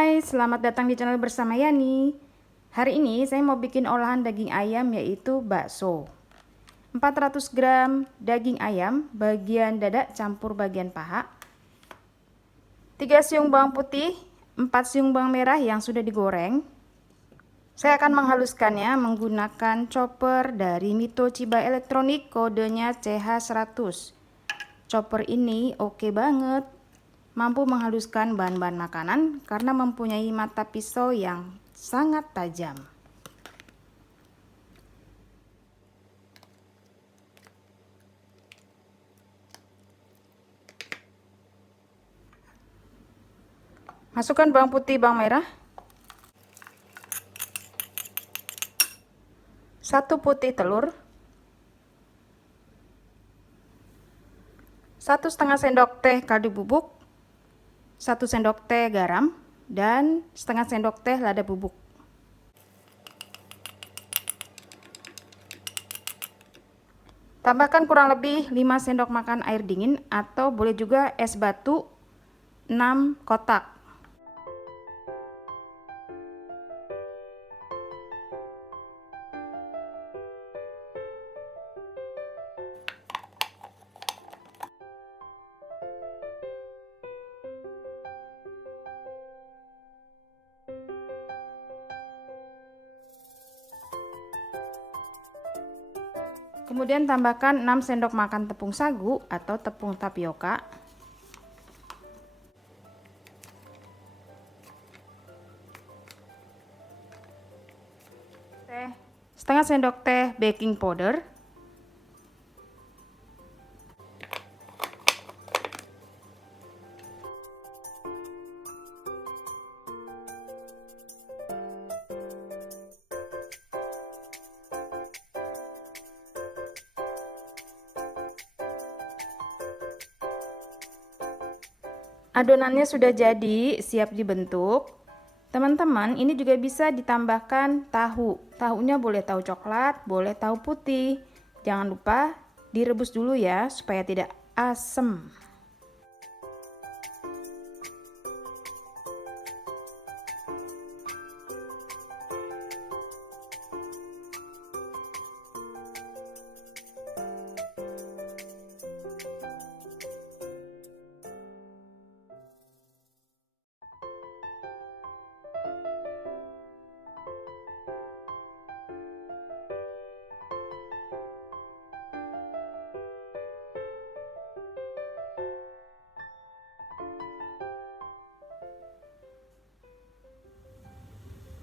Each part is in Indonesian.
Hai, selamat datang di channel bersama Yani. Hari ini saya mau bikin olahan daging ayam yaitu bakso. 400 gram daging ayam bagian dada campur bagian paha, 3 siung bawang putih, 4 siung bawang merah yang sudah digoreng. Saya akan menghaluskannya menggunakan chopper dari Mito Chiba Elektronik, kodenya CH100. Chopper ini oke banget, mampu menghaluskan bahan-bahan makanan karena mempunyai mata pisau yang sangat tajam. Masukkan bawang putih, bawang merah, 1 putih telur, 1,5 sendok teh kaldu bubuk, 1 sendok teh garam, dan setengah sendok teh lada bubuk. Tambahkan kurang lebih 5 sendok makan air dingin atau boleh juga es batu 6 kotak. Kemudian tambahkan 6 sendok makan tepung sagu atau tepung tapioka. Setengah sendok teh baking powder. Adonannya sudah jadi, siap dibentuk. Teman-teman, ini juga bisa ditambahkan tahu. Tahunya boleh tahu coklat, boleh tahu putih. Jangan lupa direbus dulu ya, supaya tidak asem.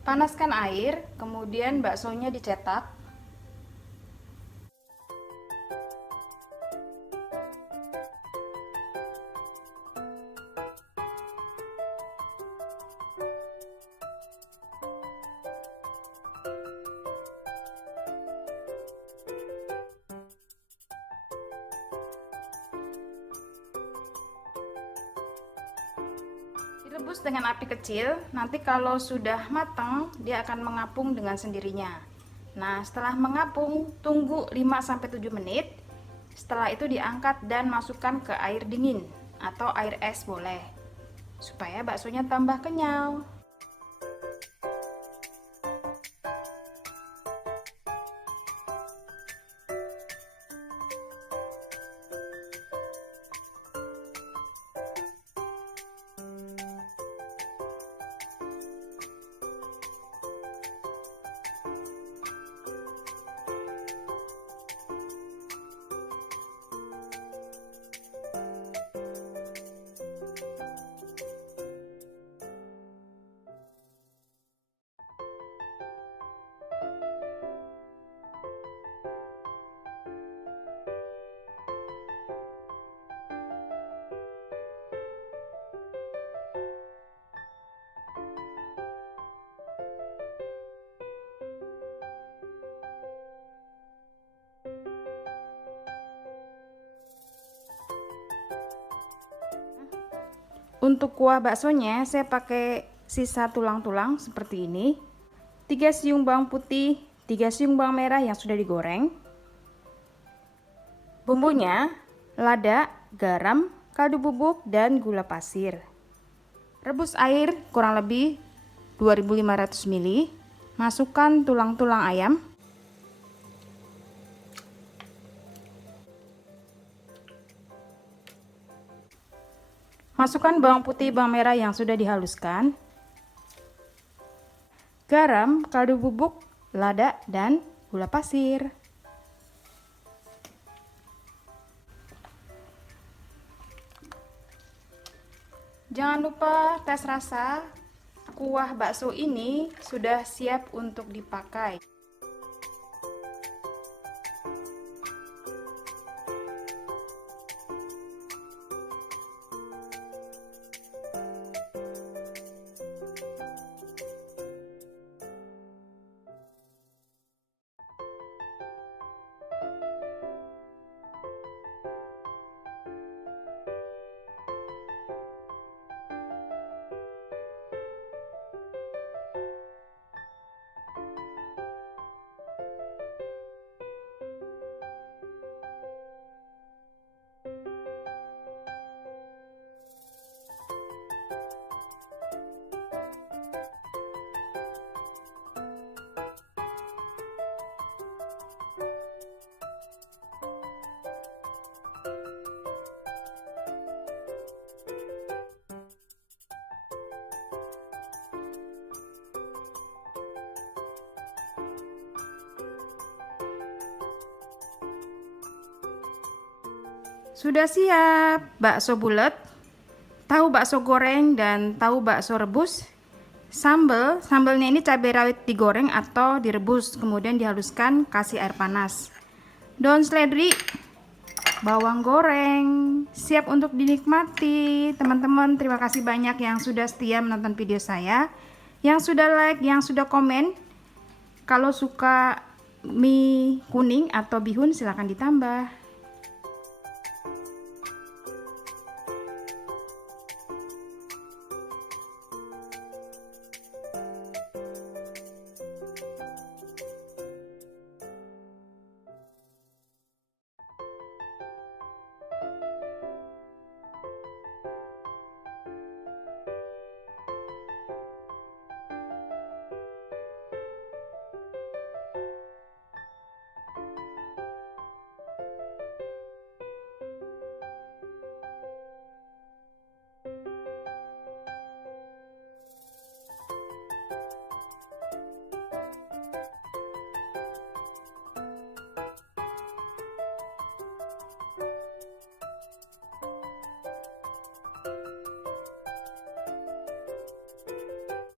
Panaskan air, kemudian baksonya dicetak. Direbus dengan api kecil, nanti kalau sudah matang dia akan mengapung dengan sendirinya. Nah, setelah mengapung, tunggu 5-7 menit. Setelah itu diangkat dan masukkan ke air dingin atau air es boleh, supaya baksonya tambah kenyal. Untuk kuah baksonya saya pakai sisa tulang-tulang seperti ini. 3 siung bawang putih, 3 siung bawang merah yang sudah digoreng. Bumbunya lada, garam, kaldu bubuk, dan gula pasir. Rebus air kurang lebih 2500 ml. Masukkan tulang-tulang ayam. Masukkan bawang putih, bawang merah yang sudah dihaluskan. Garam, kaldu bubuk, lada, dan gula pasir. Jangan lupa tes rasa. Kuah bakso ini sudah siap untuk dipakai. Sudah siap bakso bulat, tahu bakso goreng, dan tahu bakso rebus. Sambalnya ini cabai rawit digoreng atau direbus, kemudian dihaluskan, kasih air panas. Daun seledri, bawang goreng, siap untuk dinikmati. Teman-teman, terima kasih banyak yang sudah setia menonton video saya, yang sudah like, yang sudah komen. Kalau suka mie kuning atau bihun silahkan ditambah.